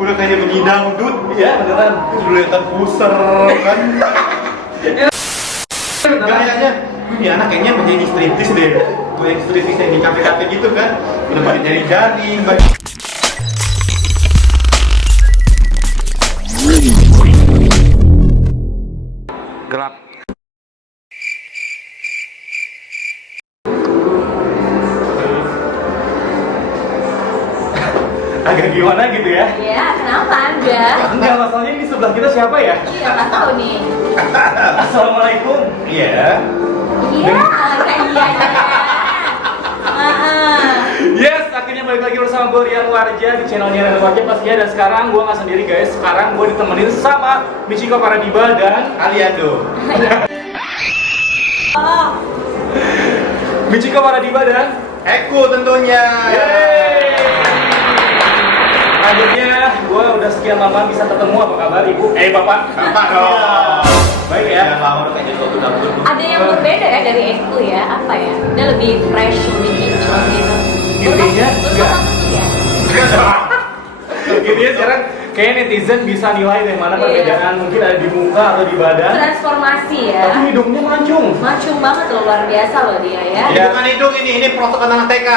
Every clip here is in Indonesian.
udah kayak begini dangdut, ya beneran. Kelihatan puser kan. Gayanya, ini anak kayaknya menjadi striptis deh. Tuh yang striptis yang di kafe-kafe gitu kan. Udah pada jaring-jaring. Gelap. Agak gimana gitu ya? Iya, kenapa Anda? Enggak, masalahnya ini sebelah kita siapa ya? Iya, nggak tahu nih. Assalamualaikum. Iya. Iya, kayak iya ya. Yes, akhirnya balik lagi bersama gue Rian Warja di channelnya Rian Warja pastinya. Dan sekarang gue nggak sendiri guys. Sekarang gue ditemenin sama Michiko Paradiba dan Aliando. Oh, Michiko Paradiba dan Eko tentunya. Yeay. Akhirnya gue udah sekian lama bisa ketemu. Apa kabar ibu? Bapak. Bapak dong. Baik ya. Lama udah kayak suatu dapur. ada yang berbeda ya dari Eko ya? Apa ya? Dia lebih fresh, lebih kinclong gitu. Intinya, enggak. Ya? Gitu ya sekarang kayak netizen bisa nilai dari mana perbedaan mungkin ada di muka atau di badan. Transformasi ya. Tapi hidungnya mancung. Macung banget loh, luar biasa loh dia ya. Ya. Bukan hidung ini protokol anak TK.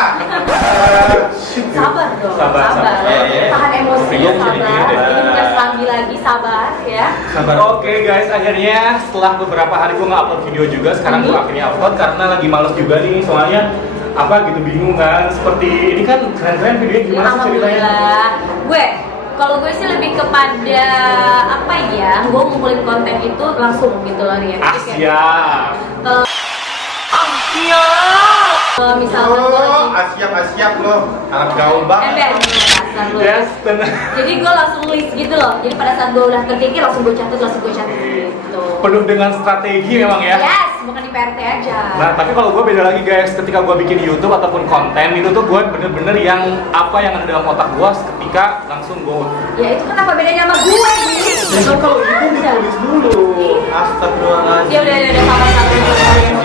Sabar dong, Sabar. Tahan emosinya, Iya, sabar. jadi Ini bukan selambi lagi, sabar ya. Sabar. Oke guys, akhirnya setelah beberapa hari gue nge-upload video juga, sekarang gue akhirnya upload karena lagi males juga nih, soalnya apa gitu bingung kan. Seperti ini kan keren-keren videonya, gimana sih ceritanya? Alhamdulillah. Kalau gue sih lebih kepada apa ya? Gue ngumpulin konten itu langsung gitu loh ya. Siap. Kalau misalkan gue lagi Asiap loh. Anak gaul banget. dasar lu. Yes, benar. Jadi gue langsung list gitu loh. Jadi pada saat gue udah terpikir langsung gue catat gitu. Penuh dengan strategi memang ya. Yes, bukan di PRT aja. Nah, tapi kalau gue beda lagi guys, ketika gue bikin YouTube ataupun konten itu tuh gue bener-bener yang apa yang ada dalam otak gue ketika langsung gue. Ya itu kenapa bedanya sama gue nih? Itu kalau itu ditulis dulu. Astagfirullahaladzim. Ya udah sama-sama.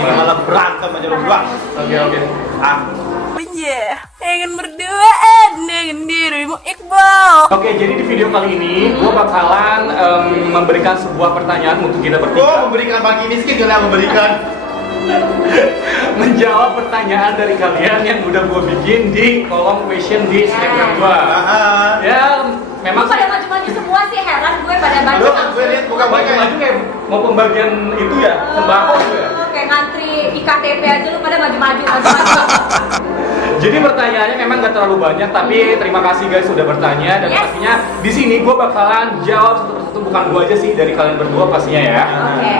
Malah berantem aja lu bang. Oke. Pengen berduaan dengan dirimu Iqbal. Oke, jadi di video kali ini gue bakalan memberikan sebuah pertanyaan untuk kita Gue bertiga. memberikan bagi miskin kalau memberikan. Menjawab pertanyaan dari kalian yang udah gue bikin di kolom question di Instagram gue. Ya, memang Lu pada maju-maju semua sih, heran gue pada maju. Lu gue lihat bukan maju kayak mau pembagian itu ya, sembako gitu ya. Kayak ngantri IKTP aja lu pada maju-maju. Jadi pertanyaannya memang gak terlalu banyak, tapi terima kasih guys sudah bertanya dan pastinya di sini gue bakalan jawab satu persatu, bukan gue aja sih, dari kalian berdua pastinya ya. Oke.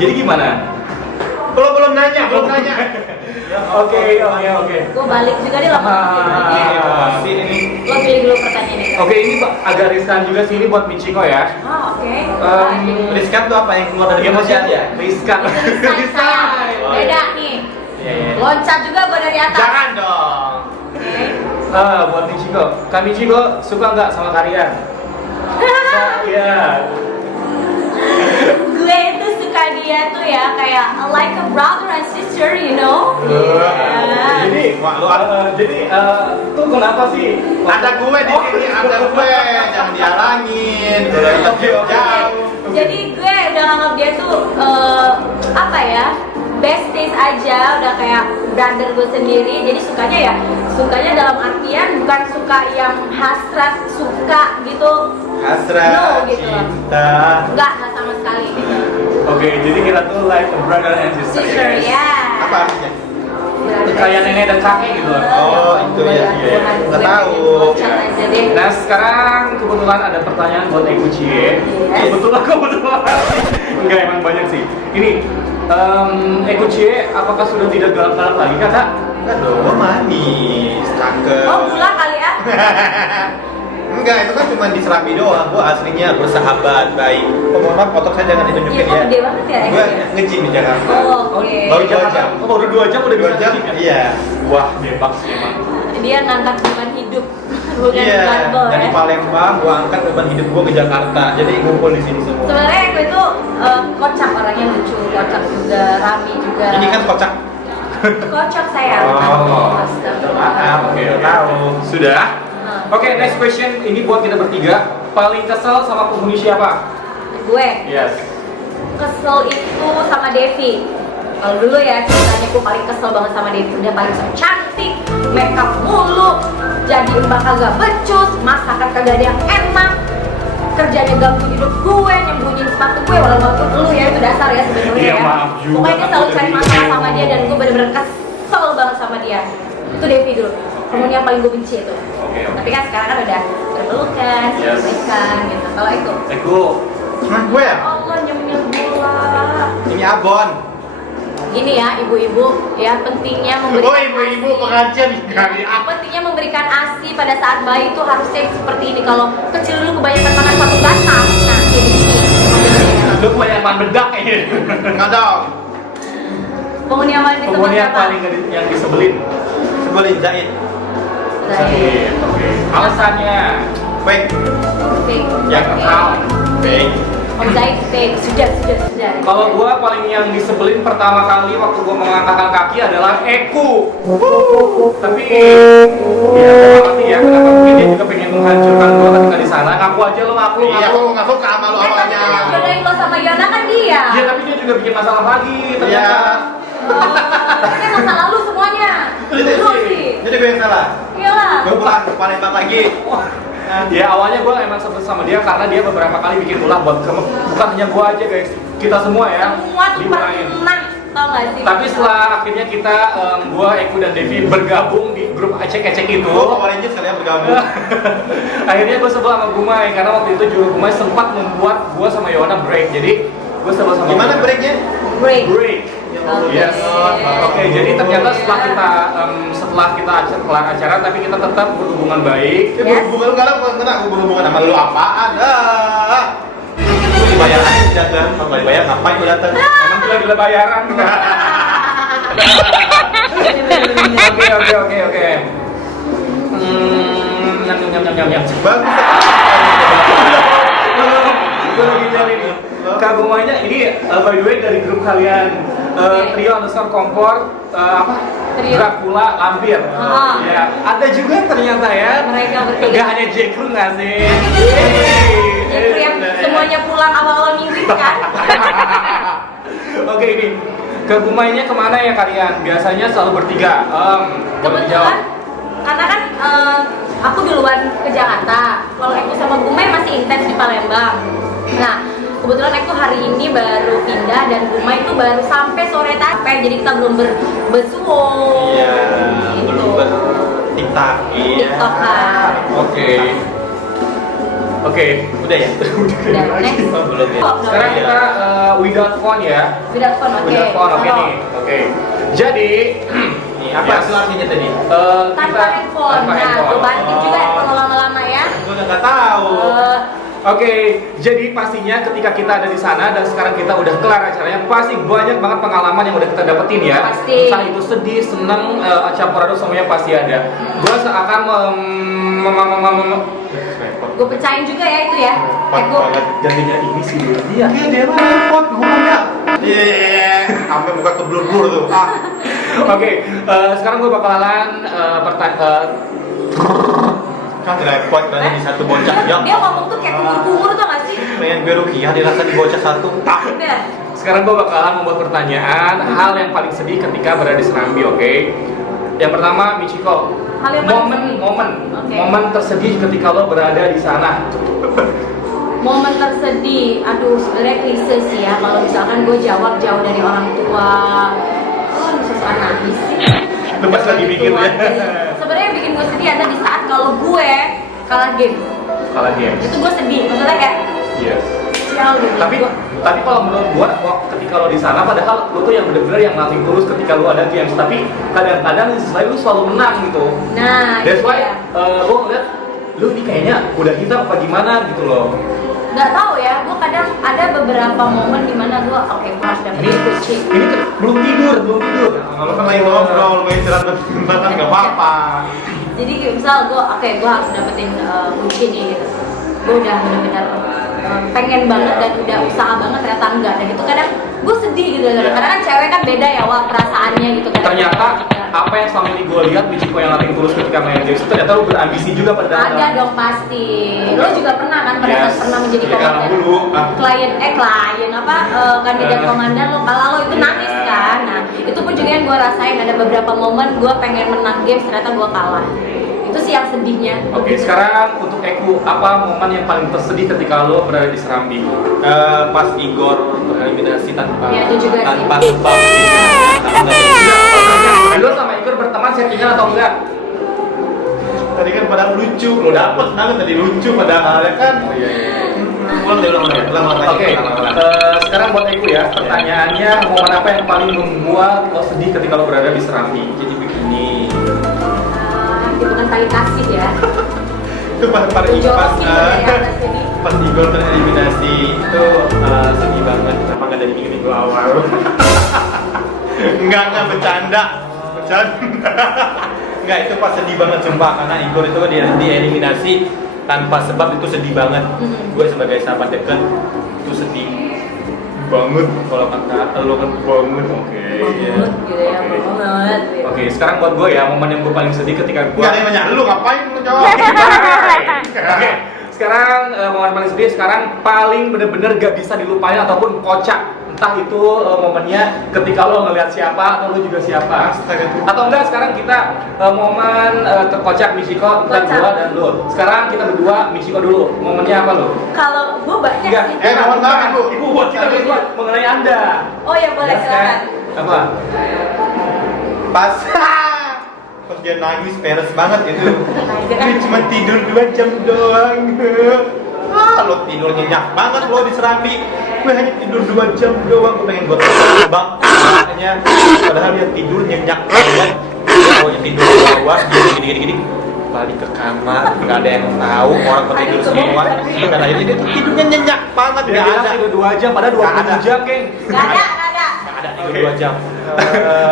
Jadi gimana? Belum nanya. Oke. Gue balik juga deh lama. Pasti ini. Lo pilih dulu pertanyaannya. Oke, ini agak riskan juga sih ini buat Michiko ya. Oh, oke. Riskan tuh apa yang keluar dari Emosian emosi ya? Riskan. Beda nih. Loncat juga gue dari atas. Jangan dong. Oke. Buat Michiko. Kak Michiko suka nggak sama kalian? Iya. Gue itu suka dia tuh ya kayak like a brother and sister, you know. Jadi, tuh kenapa sih? Ada gue di sini, ada gue. Jangan dihalangin. Jauh. Jadi gue udah nganggap dia tuh apa ya, besties aja, udah kayak brother gue sendiri. Jadi sukanya dalam artian bukan suka yang hasrat suka gitu. Hasrat, No, gitu. cinta. Enggak sama sekali gitu. Oke, jadi kita tuh like a brother and sister. Sister ya. Apa artinya? Kayak nenek dan kakek gitu loh. Oh, itu ya. Nggak tahu. Nah, sekarang kebetulan ada pertanyaan buat Eko Cie. Kebetulan. Enggak, emang banyak sih. Ini Eko Cie, apakah sudah tidak galak-galak lagi kakak? Enggak dong, gue manis, cakep. Oh, gula kali ya. Enggak, itu kan cuma di Serambi doang. Gue aslinya bersahabat, baik. Mohon maaf, otot saya jangan ditunjukin Iya, ya. gede banget ya. Gue nge-gym di Jakarta. Oh, oke. Baru 2 jam. Oh, baru 2 jam udah bisa 2 jam? nge-gym ya? Iya. Wah, bebas sih emang. Dia ngangkat beban hidup, bukan Iya. barbel Dari ya. Palembang, gue angkat beban hidup gue ke Jakarta. Jadi ngumpul di sini semua. Sebenarnya aku itu kocak, orangnya lucu, kocak juga, rami juga. Ini kan kocak. Kocak sayang. Oh. Astaga. Maaf, Oke, tahu. Sudah? Oke, next question. Ini buat kita bertiga. Paling kesel sama penghuni siapa? Gue Yes. kesel itu sama Devi. Kalau dulu ya ceritanya gue paling kesel banget sama Devi. Udah paling so cantik, make up mulu, jadi mbak kagak becus, masakan kagak ada yang enak, kerjanya ganggu hidup gue, nyembunyiin sepatu gue. Walaupun lu ya itu dasar ya sebenarnya Iya, ya. maaf juga. Pokoknya dia selalu cari masalah sama dia dan gue bener-bener kesel banget sama dia. Itu Devi dulu. Penghuni yang paling gue benci itu. Oke. Tapi kan sekarang kan udah berpelukan, Yes. baikan gitu. Kalau itu, Eko. Cuma gue ya? Allah nyemil bola. Ini abon. Gini ya ibu-ibu ya pentingnya Oh, memberikan ibu-ibu ASI. pengajian kali apa? Pentingnya memberikan ASI pada saat bayi itu harusnya seperti ini. Kalau kecil dulu kebanyakan makan satu batang, nah ini Lu kebanyakan bedak kayaknya. Enggak dong. penghuni yang paling disebut Penghuni yang siapa? paling yang disebelin. Sebelin Zaid. Zaid. Oke. Alasannya. Fake. Fake. Yang Oke. kenal. Fake. Om Zaid fake. Sudah. Kalau gua paling yang disebelin pertama kali waktu gua mengangkatkan kaki adalah Eku. Tapi ya terima kasih ya kenapa mungkin dia juga pengen menghancurkan gua ketika di sana. Ngaku aja lo ngaku. Iya, aku nggak suka sama lu Tapi awalnya. yang jodohin lo sama Yana kan dia. Iya tapi dia juga bikin masalah lagi Iya. ternyata. Tapi kan masa lalu semuanya. Dulu sih. Jadi gue yang salah. Iyalah. Gue pulang ke Palembang lagi. Ya awalnya gue emang sempet sama dia karena dia beberapa kali bikin ulah buat bukan hanya gue aja guys, kita semua ya. Semua tuh dimarahin. pernah, tau gak sih? Tapi setelah akhirnya kita, gue, Eku dan Devi bergabung di grup ecek-ecek itu. Gue Power Rangers kalian bergabung. Akhirnya gue sebel sama Gumai karena waktu itu juga Gumai sempat membuat gue sama Yona break. Jadi gue sebel sama Gimana Gumai. breaknya? Break. Break. Oke. Yes. Oke, jadi ternyata setelah kita kelar acara tapi kita tetap berhubungan baik. Yes. Hubungan lu galak bukan kena hubungan sama lu apaan? Gue dibayar aja datang, kalau nggak dibayar ngapain gue datang? Emang gila-gila bayaran. Oke. Nyam. Bagus. Gue lagi nyari nih. Kagumanya ini by the way dari grup kalian trio_kompor apa? Trio. Dracula Lampir. Ah. Ya, ada juga ternyata ya. Mereka bertiga. Gak hanya Jekru nggak sih? Itu yang semuanya pulang awal-awal minggu kan? Oke ini kegumainya kemana ya kalian? Biasanya selalu bertiga. Boleh dijawab. Kebetulan karena kan aku duluan ke Jakarta. Kalau aku sama Gumai masih intens di Palembang. Nah, kebetulan aku hari ini baru pindah dan Gumai itu baru sampai sore tadi. Jadi kita belum bersuo. Iya, Gitu. belum TikTok. TikTok kan. Oke. Udah ya? Udah, next. Oh, belum ya. Sekarang kita without phone ya. Without phone, oke. Without phone, oke Halo. nih. Oke. Jadi Nih, apa Yes. hasil artinya tadi? Tanpa handphone. Nah, gue banting juga kalau lama-lama ya. Gue udah nggak tahu. Oke, jadi pastinya ketika kita ada di sana dan sekarang kita udah kelar acaranya, pasti banyak banget pengalaman yang udah kita dapetin ya. Pasti. Entah itu sedih, seneng, campur aduk semuanya pasti ada. Gue seakan Gue pecahin juga ya itu ya. Gue jadinya ini sih dia. Iya, dia mah repot ngomongnya. Iya, sampai muka keblur-blur tuh. Oke, sekarang gue bakalan Kan repot kan di satu bocah. Ya, dia ngomong tuh kayak kumur-kumur tuh gak sih? pengen gue rukiah dirasa di bocah satu. Udah. Sekarang gue bakalan membuat pertanyaan hal yang paling sedih ketika berada di Serambi, oke? Yang pertama, Michiko, Hal yang paling sedih. Oke. momen tersedih ketika lo berada di sana. Momen tersedih, aduh sebenarnya klise sih ya kalau misalkan gue jawab jauh dari orang tua. Oh, susah nangis sih. Itu pas lagi bikin ya. Sebenarnya yang bikin gue sedih ada di saat kalau gue kalah game. Kalah dia. Itu gue sedih, maksudnya kayak Yes. sial gitu. Tapi kalau menurut gua ketika lo di sana padahal lo tuh yang bener-bener yang nothing tulus ketika lo ada games, tapi kadang-kadang di sisi lain lo selalu menang gitu. Nah, That's itu why ya. gua ngeliat lo ini kayaknya udah hitam apa gimana gitu loh. Nggak tahu ya, gue kadang ada beberapa momen dimana gue oke gue harus dapetin kucing. Ini belum tidur. Kalau kan lagi ngobrol, gue istirahat bentar kan nggak apa-apa. Jadi kayak misal gue gue harus dapetin kucing nih gitu. Gue udah benar-benar pengen banget dan udah usaha banget ternyata enggak, dan itu kadang gue sedih gitu. Karena kan cewek kan beda ya wah perasaannya gitu kan. Ternyata apa yang selama ini gue lihat Michiko yang latih tulus ketika main games itu ternyata lu berambisi juga pada Ada dong pasti. Lo juga pernah kan pada saat Yes. pernah menjadi Ya, komandan. dulu. Klien apa kandidat komandan lo, kalau lo itu nangis kan. Nah, itu pun juga yang gue rasain, ada beberapa momen gue pengen menang games ternyata gue kalah. Itu sih yang sedihnya. Oke, sekarang untuk Eku, apa momen yang paling tersedih ketika lo berada di Serambi? Pas Igor tereliminasi tanpa Iya, itu juga sih. tanpa sebab. Lo sama Igor berteman settingan atau enggak? Tadi kan pada lucu, lo dapet banget tadi lucu padahal ya kan. Ulang lagi. Oke, sekarang buat Eku ya, pertanyaannya momen apa yang paling membuat lo sedih ketika lo berada di Serambi? Jadi begini. Itu kan tali kasih ya. Itu pas Jorokin dari atas ini. pas Igor tereliminasi itu sedih banget. Kenapa nggak dari minggu awal? Enggak bercanda. Enggak, itu pas sedih banget sumpah karena Igor itu dieliminasi tanpa sebab, itu sedih banget. Gue sebagai sahabat dekat itu sedih banget kalau kata lo kan banget. Banget gitu ya, banget. Oke, sekarang buat gue ya, momen yang gue paling sedih ketika gue. Enggak ada yang nanya lu, ngapain lu jawab? Oke, sekarang momen paling sedih sekarang paling bener-bener gak bisa dilupain ataupun kocak. Entah itu momennya ketika lo ngelihat siapa atau lo juga siapa. Astaga. Atau enggak sekarang kita momen kekocak Michiko, dan Kocak. gua dan lo. Sekarang kita berdua Michiko dulu. Momennya apa lo? Kalau gue banyak Enggak, sih. mohon maaf, Ibu. Ibu buat kita berdua mengenai Anda. Oh ya boleh, Yes, kan? silakan. Apa? Pas dia nangis peres banget itu. Dia kan- Dia cuma tidur 2 jam doang. Lo tidur nyenyak banget lo di Serambi. Gue hanya tidur 2 jam doang. Gue pengen buat bang. Makanya padahal dia tidur nyenyak banget. Kalau dia tidur di bawah gini. Balik ke kamar, nggak ada yang tahu, orang pada tidur semua. Dan akhirnya dia tuh tidurnya nyenyak banget. Dia Nggak bilang ada. tidur 2 jam, padahal Nggak ada. 20 jam, Keng. Gak ada. Nggak ada tidur 2 jam.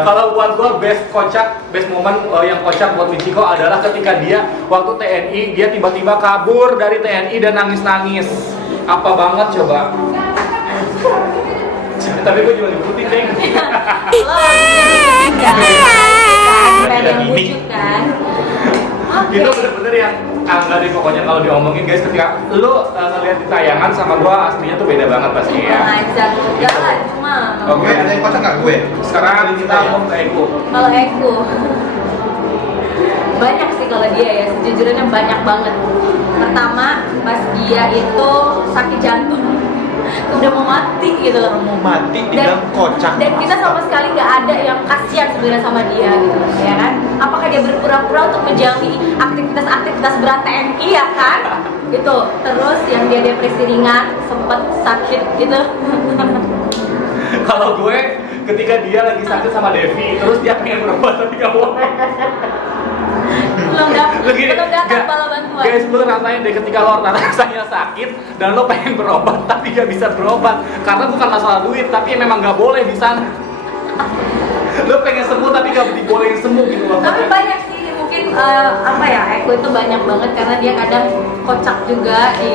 Kalau buat gua best momen yang kocak buat Michiko adalah ketika dia waktu TNI dia tiba-tiba kabur dari TNI dan nangis-nangis. Apa banget coba? Tapi gua juga ngikutin, Keng. Lo harus kan, kayak yang bujuk kan. Oke. Itu bener-bener yang nggak deh pokoknya kalau diomongin guys, ketika lu ngeliat di tayangan sama gua aslinya tuh beda banget pasti ya. Ngajak jalan cuma. Oke, ada yang kocak nggak gue? Sekarang kita mau ke Eko. Kalau Eko banyak sih kalau dia ya, sejujurnya banyak banget. Pertama pas dia itu sakit jantung, udah mau mati gitu loh. Mau mati dibilang kocak. Dan kita sama sekali nggak ada yang kasihan sebenarnya sama dia gitu, ya kan? Apakah dia berpura-pura untuk menjauhi aktivitas berat TNI ya kan? Gitu. Terus yang dia depresi ringan, sempet sakit gitu. Kalau gue ketika dia lagi sakit sama Devi, terus dia pengen berobat tapi gak boleh. belum datang bala bantuan. Guys, lu rasain deh ketika lo rasanya sakit dan lo pengen berobat tapi gak bisa berobat karena bukan masalah duit, tapi memang gak boleh di sana. Lo pengen sembuh tapi gak dibolehin sembuh gitu loh. Tapi banyak sih mungkin apa ya, Eko itu banyak banget karena dia kadang kocak juga di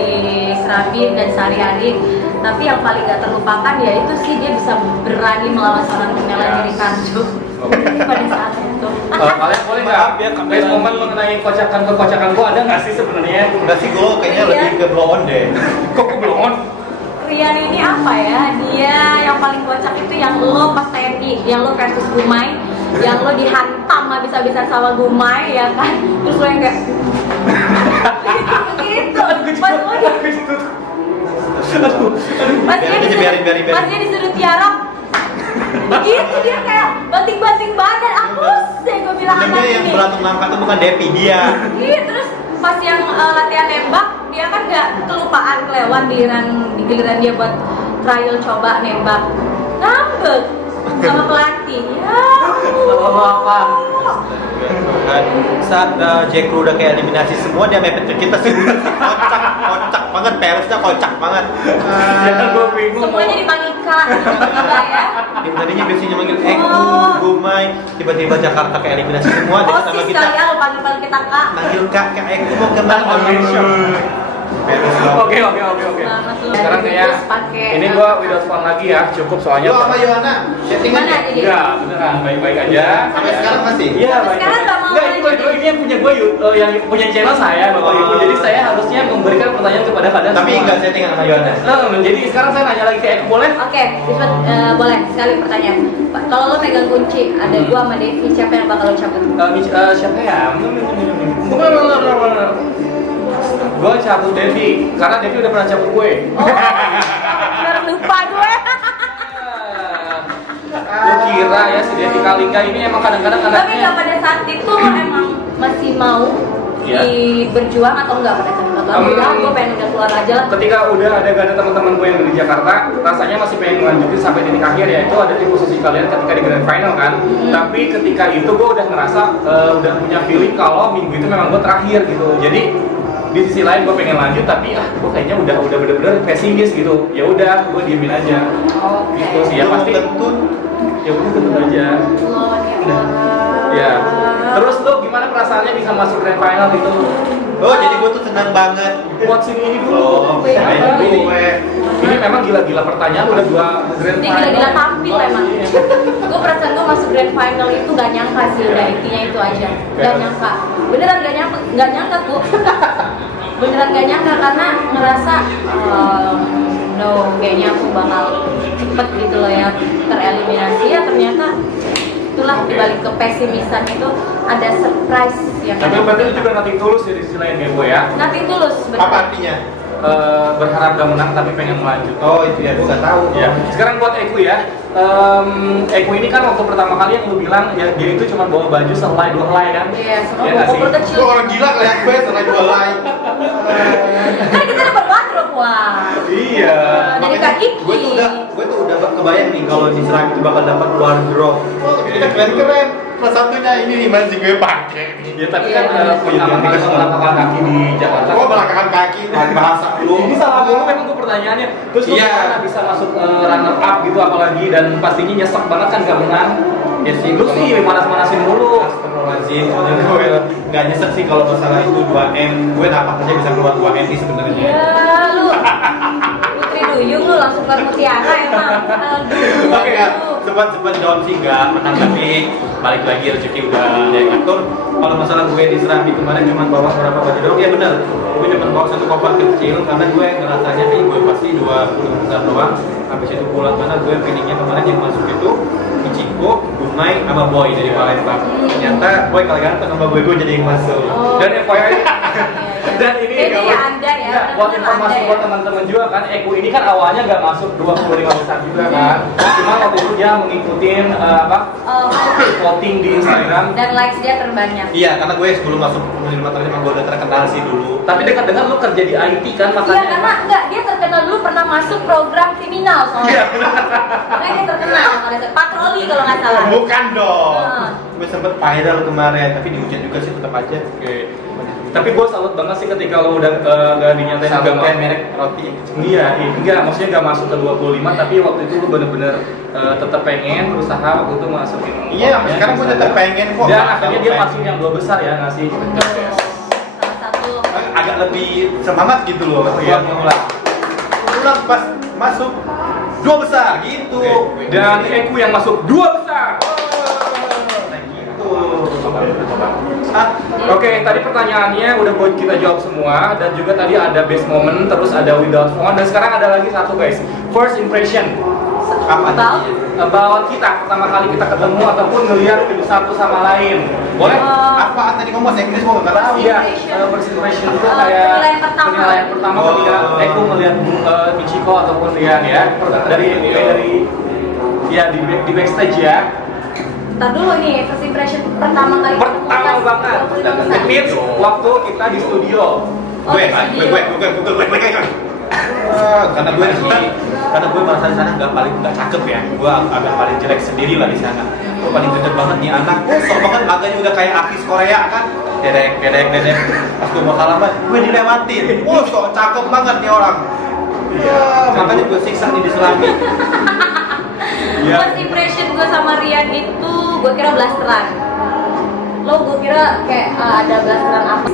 Serambi dan sehari-hari. Tapi yang paling gak terlupakan ya itu sih dia bisa berani melawan seorang Melanie Ricardo. Pada saat itu. Kalian boleh nggak? Maaf ya, Best momen mengenai kocakan gua ada nggak sih sebenarnya? Enggak sih, gue kayaknya Iya. lebih ke blow on deh. Kok belum on? Rian ini apa ya? Dia yang paling kocak itu yang lo pas TNI, yang lo versus Gumai, yang lo dihantam habis-habisan sama Gumai ya kan? Terus lo yang kayak begitu. Pas lo pas dia disuruh tiarap, begitu dia kayak banting-banting badan. Aku sih gue bilang anak Sebenarnya yang ini. beratung angkat itu bukan Devi, dia. Iya, terus pas yang latihan nembak, dia kan nggak kelupaan kelewat giliran dia buat trial coba nembak, ngambek sama pelatih. Ya. Kalau apa? Saat Jack Crew udah kayak eliminasi semua, dia mepet ke kita sih. Kocak banget, Peresnya kocak banget. Ya kan gue bingung. Semuanya dipanggil Kak, gitu enggak ya? Yang tadinya biasanya manggil Eko, Oh. Gumai, tiba-tiba Jakarta kayak eliminasi semua, dia Oh sama sih kita sekali ya, lo panggil kita Kak. manggil Kak Eko mau kemana? Oke. Banget lu. Sekarang kayaknya Terus pakai, ini gua without fun lagi ya, cukup soalnya. Lo sama Yohana chattingan Gimana ya? jadi? Enggak, beneran baik-baik aja. Sampai sekarang masih? Iya, Sampai baik. sekarang nggak mau Enggak, ini lagi. ini yang punya gue yang punya channel saya, Bapak Ibu. Jadi saya harusnya memberikan pertanyaan kepada kalian. Tapi semua. enggak chattingan sama Yohana? Jadi sekarang saya nanya lagi ke Eko, boleh? Oke, Bismat, boleh sekali pertanyaan. Pak, kalau lo megang kunci, ada gua sama Devi, siapa yang bakal lo cabut? Siapa ya? Gue cabut Devi, karena Devi udah pernah cabut gue. Oh, bener lupa gue. Lu kira ya si Devi Kalingga ini emang kadang-kadang Tapi anaknya. nggak pada saat itu emang masih mau Iya. berjuang atau enggak pada saat itu? Udah, gue pengen udah keluar aja lah. Ketika udah ada gak ada teman-teman gue yang di Jakarta, rasanya masih pengen melanjutin sampai titik akhir ya. Itu ada di posisi kalian ketika di grand final kan. Tapi ketika itu gue udah ngerasa udah punya feeling kalau minggu itu memang gue terakhir gitu. Jadi di sisi lain gue pengen lanjut tapi gue kayaknya udah bener-bener pesimis gitu. Ya udah gue diemin aja. Oke. Gitu sih ya Lo pasti. kentut. Ya udah kentut aja. Lo nih, Ya. Terus lo gimana perasaannya bisa masuk grand final itu? Oh, jadi gue tuh senang banget. Buat sini ini dulu. Oh, Iya. gue. Ini memang gila-gila pertanyaan udah gua grand Ini final. gila-gila tampil Oh, emang. iya. Gue perasaan gue masuk grand final itu gak nyangka sih, udah intinya itu aja. Gak nyangka. Beneran gak nyangka tuh. Beneran gak nyangka karena ngerasa no, kayaknya aku bakal cepet gitu loh ya tereliminasi ya, ternyata itulah dibalik kepesimisan itu ada surprise yang Tapi berarti itu juga nothing tulus ya di sisi lain kayak gue ya. nothing tulus. Apa artinya? Berharap gak menang tapi pengen melanjut. Oh, itu ya, gue nggak tahu. Ya. Sekarang buat Eko ya. Eko ini kan waktu pertama kali yang lu bilang ya dia itu cuma bawa baju selai 2 helai kan? Iya, Iya sama nggak sih? koper kecil. Lu orang gila kayak gue setelah gue like. Kan kita dapat wardrobe, wah. Iya. Dari Makanya Kak Kiki. gue tuh udah kebayang nih kalau di Serang itu bakal dapat wardrobe. Oh, kita keren-keren. Salah satunya ini nih masih gue pakai. Ya tapi kan Iya. pertama kali melangkahkan kaki di Jakarta. Oh, belakangkan kaki, bahasa lu. Ini salah mulu memang gue pertanyaannya. Terus lu Iya. gimana bisa masuk runner up gitu apalagi dan pastinya nyesek banget kan gak menang. Ya sih, Lu sih manas-manasin mulu. Astagfirullahaladzim, soalnya gue nggak nyesek sih kalau masalah itu 2M. Gue napak aja bisa keluar 2M sih sebenarnya. Ya lu Putri Duyung lu langsung ke Mutiara emang. Aduh. Oke, sempat down sih nggak menang tapi balik lagi rezeki udah ada yang ngatur. Kalau masalah gue diserang di kemarin cuma bawa berapa baju doang, ya benar. Gue cuma bawa 1 koper kecil karena gue ngerasanya gue pasti 20 besar doang. Habis itu pulang karena gue feelingnya kemarin yang masuk itu Ichiko, Gunai, sama Boy dari Palembang. Ternyata Boy kalah ganteng sama gue jadi yang masuk. Oh. Dan FYI dan ini Jadi kalau- ya Anda ya, Iya, buat benar-benar informasi Anda buat ya. teman-teman juga kan, Eko ini kan awalnya nggak masuk 25 besar juga kan. Cuma waktu itu dia mengikutin voting di Instagram. Dan likes dia terbanyak. Iya, karena gue sebelum masuk 25 tahun emang gue udah terkenal sih dulu. Tapi dekat dengar lu kerja di IT kan Iya makanya. karena enggak, dia terkenal dulu pernah masuk program kriminal Iya. soalnya. Makanya dia terkenal pada saat patroli kalau nggak salah. Bukan dong. Nah. Gue sempet viral kemarin, tapi dihujat juga sih tetap aja. Oke. Tapi gue salut banget sih ketika lo udah nggak dinyatain Salut agama. kayak merek roti. Iya, enggak, maksudnya nggak masuk ke 25, tapi waktu itu lu bener-bener tetap pengen berusaha waktu itu masukin. Iya, sampai sekarang gue tetap pengen kok. Dan akhirnya dia masuk yang 2 besar ya, ngasih. Salah satu agak lebih semangat gitu loh. Iya. Pulang pas masuk 2 besar gitu. Dan Eko yang masuk 2 besar. Nah, gitu. Oke, tadi pertanyaannya udah kita jawab semua dan juga tadi ada best moment, terus ada without phone dan sekarang ada lagi satu guys, first impression Apa About? tadi? about kita pertama kali kita ketemu ataupun ngelihat satu sama lain. Boleh? Apaan tadi ngomong bahasa Inggris gue nggak tahu. Iya, first impression itu kayak penilaian pertama. penilaian pertama ketika Eko ngelihat Michiko ataupun Rian ya dari ya di backstage ya. Ntar dulu nih, first impression pertama kali Pertama banget. It means waktu kita di studio. Oh, Gue di kan, studio. gue. Karena gue di sini, karena gue merasa di sana nggak cakep ya. Gue agak paling jelek sendiri lah di sana. Gue paling cocok banget nih anak. Sok banget agaknya udah kayak artis Korea kan. Dedek. Pas gue mau salaman, gue dilewatin. Sok cakep banget nih orang. Iya, makanya gue siksa nih di Selami. First impression gue sama Rian itu gue kira blasteran. Lo gue kira kayak ada blasteran apa?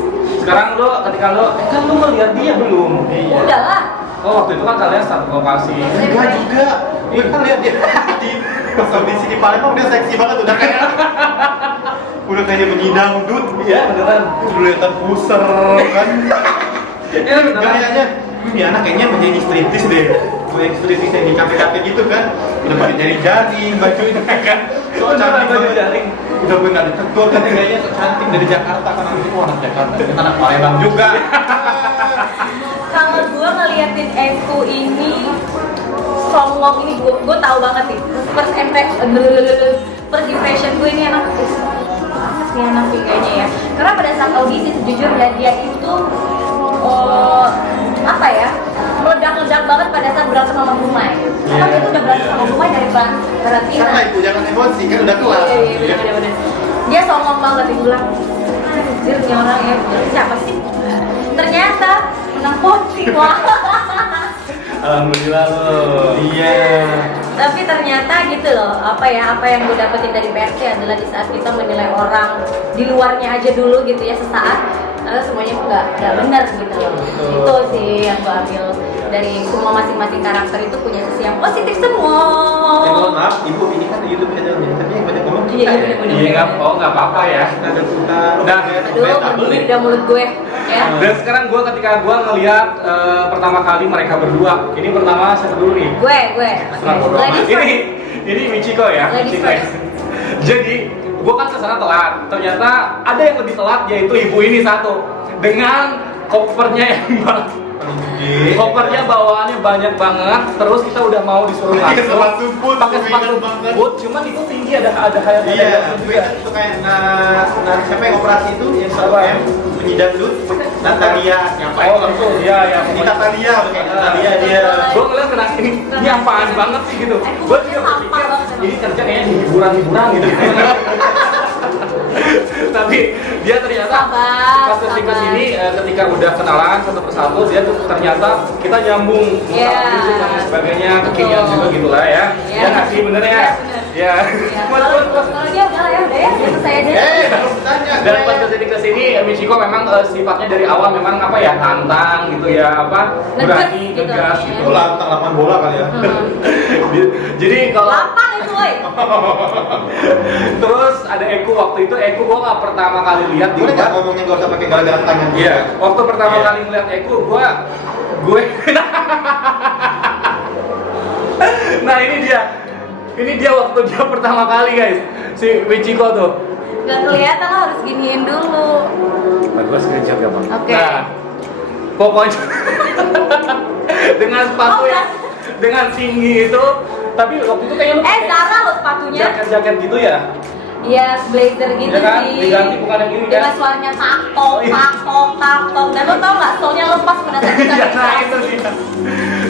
Sekarang lo, ketika lo, kan lo ngeliat dia belum? Udahlah. Oh waktu itu kan kalian satu lokasi. Enggak juga. Gue kan lihat dia di pas audisi di Palembang dia seksi banget udah kayak menyidang dud. Iya beneran. Kelihatan puser kan. Iya beneran. Kayaknya ini anak kayaknya menjadi striptis deh. Gue striptis yang di kafe-kafe gitu kan. Udah pada jaring-jaring baju itu kan. So cantik baju banget. jaring. Udah benar ditegur kan kayaknya so cantik dari Jakarta kan anak Jakarta. Kita anak Palembang juga. Kalau gue ngeliatin Eku ini songong ini gue tahu banget sih first impression gue ini anak banget nih anak kayaknya ya, karena pada saat audisi sejujurnya dia itu apa ya, meledak-ledak banget pada saat berantem sama Bumai. Karena dia tuh udah berantem sama Bumai dari karantina. Karena ibu jangan emosi kan udah kelar. Iya, bener-bener. Dia songong banget, dia bilang anjir nih orang ya, siapa sih? Ternyata menang voting, wah. Alhamdulillah lo. Iya. Tapi ternyata gitu loh, apa yang gue dapetin dari PRC adalah di saat kita menilai orang di luarnya aja dulu gitu ya sesaat, lalu semuanya tuh nggak benar gitu loh. Itu sih yang gue ambil dari semua masing-masing karakter itu punya sisi yang positif semua. Mohon maaf, ibu ini kan di YouTube channelnya, tapi yang banyak ngomong kita Iya, ya. bener-bener. Iya nggak apa-apa ya. Ada kita. Nah, Aduh, berdiri udah mulut gue ya. Dan sekarang ketika gue ngeliat pertama kali mereka berdua, ini pertama siapa dulu nih? Gue. Setengah bodoh. Ladies first. Ini Michiko ya. Ladies Michiko ya. first. Jadi gue kan kesana telat. Ternyata ada yang lebih telat yaitu ibu ini satu dengan kopernya yang kopernya bawaannya banyak banget. Terus kita udah mau disuruh Pakai masuk. sepatu boot, Pakai sepatu banget. boot. Cuman itu tinggi ada kayak Iya, itu kayak siapa yang operasi itu yang selalu penyidang dulu, Natalia, siapa Oh langsung ya. Ini Natalia, kayak Natalia dia. Gue ngeliat kena ini apaan banget sih gitu. Gue juga berpikir ini kerja kayaknya hiburan gitu. Tapi dia ternyata pas kesini ketika udah kenalan satu persatu dia tuh ternyata kita nyambung musik dan sebagainya, kekinian juga gitulah ya. Ya nggak sih bener ya? Ya. Kalau dia udah ya selesai aja. Harus tanya. Dan pas kesini Michiko memang sifatnya dari awal memang apa ya, tantang gitu ya, apa berani, Ngegas gitu. ngegas Itu gitu. lantang lapangan bola kali ya. Jadi kalau Lapang itu, woy. terus ada Eku waktu itu gua nggak pertama kali lihat di Boleh nggak luar. ngomongnya nggak usah pakai gara-gara tangan? Iya, waktu pertama Iya. kali ngeliat Eku gue nah ini dia waktu dia pertama kali guys, si Michiko tuh. Gak kelihatan, lo harus giniin dulu. Gue screenshot gak bang? Oke. Nah, pokoknya dengan sepatu Oh, yang dengan tinggi itu, tapi waktu itu kayaknya lu pakai Zara lo sepatunya. jaket gitu ya? Iya, blazer gitu Iya kan? sih. Diganti bukan yang ini kan? Dengan suaranya taktok, Oh, iya. taktok. Dan lo tau gak, soalnya lepas pada saat kita Iya, nah itu dia.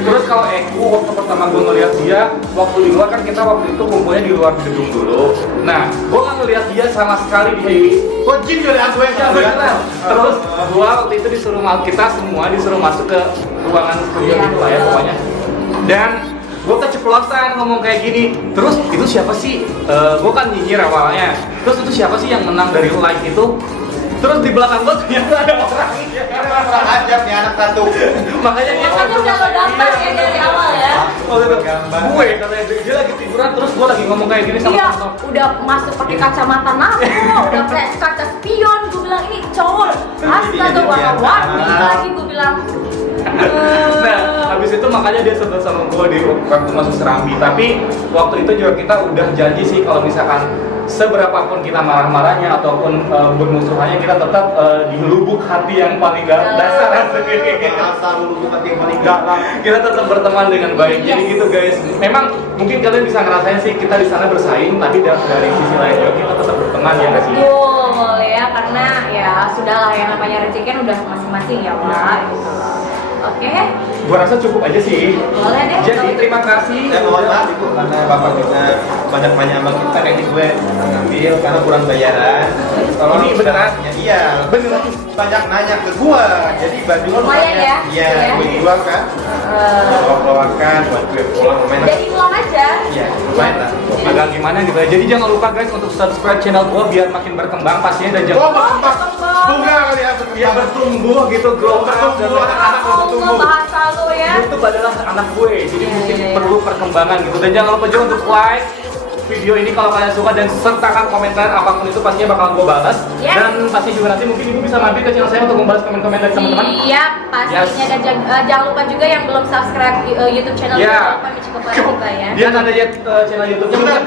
Terus kalau Eku waktu pertama gue ngeliat dia, waktu di luar kan kita waktu itu kumpulnya di luar gedung dulu. Nah, gue nggak ngeliat dia sama sekali di Kok jin dari aku yang Ya, beneran. Terus gua waktu itu kita semua disuruh masuk ke ruangan studio gitu lah ya pokoknya. Dan gua keceplosan ngomong kayak gini. Terus itu siapa sih? Gua kan nyinyir awalnya. Terus itu siapa sih yang menang dari live itu? Terus di belakang gua ternyata ada orangnya. Kurang ajar nih anak satu. Makanya dia Makanya udah lo daftar ya dari awal ya. Oh, gitu. Gue katanya dia lagi tiduran terus gua lagi ngomong kayak gini sama Iya, temen. udah masuk pakai kacamata nafsu, udah pakai kaca spion. Gue bilang ini cowok, astaga warna-warni lagi. Gue bilang. Nah, habis itu makanya dia sebel sama gue di waktu masuk Serambi. Tapi waktu itu juga kita udah janji sih kalau misalkan seberapapun kita marah-marahnya ataupun bermusuhannya, kita tetap di lubuk hati yang paling dasar Asal lu bukan yang paling dalam. kita tetap berteman dengan baik. Jadi gitu guys. Memang mungkin kalian bisa ngerasain sih kita di sana bersaing, tapi dari sisi lain juga kita tetap berteman ya nggak sih? Betul ya, karena ya sudahlah yang namanya rezeki kan udah masing-masing ya Pak. Oke, Gua rasa cukup aja sih. boleh deh. Jadi terima kasih. Saya mohon maaf itu karena bapak juga banyak sama kita kayak gue ngambil karena kurang bayaran. Ini beneran? Ya, iya. Beneran. banyak nanya ke gua. Jadi baju lo Lumayan ya? Iya, Iya. gue jual kan. Bawa-bawakan buat gue pulang lumayan. Jadi uang aja. Iya, lumayan lah. Agak gimana gitu ya. Jadi jangan lupa guys untuk subscribe channel gua biar makin berkembang pastinya dan Oh, jangan berkembang. berkembang. Bunga kali ya, ya bertumbuh gitu, grow up dan Bertumbuh, lain-lain. anak-anak Allah bertumbuh. bahasa lo ya. YouTube adalah anak gue, jadi Iya, mungkin iya, iya. perlu perkembangan gitu. Dan jangan lupa juga untuk like video ini kalau kalian suka dan sertakan komentar apapun itu pastinya bakalan gue balas. Yes. Dan pasti juga nanti mungkin ibu bisa mampir ke channel saya untuk membalas komen-komen dari teman-teman. Iya, pastinya Yes. dan jangan lupa juga yang belum subscribe YouTube channel Iya. jangan lupa Michi Kepala juga ya. Dia ada channel YouTube-nya. Bentar,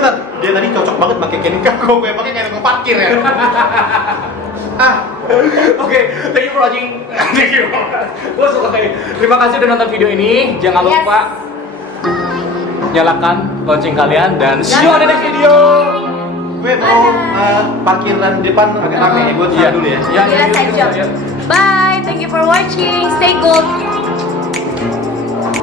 bentar. Dia tadi cocok banget pakai Kenin Kako, gue pakai kayak parkir ya. Oke, thank you for watching. Thank you. Gue suka kayak. Terima kasih udah nonton video ini. Jangan Yes. lupa nyalakan lonceng kalian dan see you on the next video. Gue mau parkiran depan agak rame ya, gue Iya. dulu ya. Iya, Kira iya, saya iya, jawab. iya. Bye, thank you for watching. Stay gold.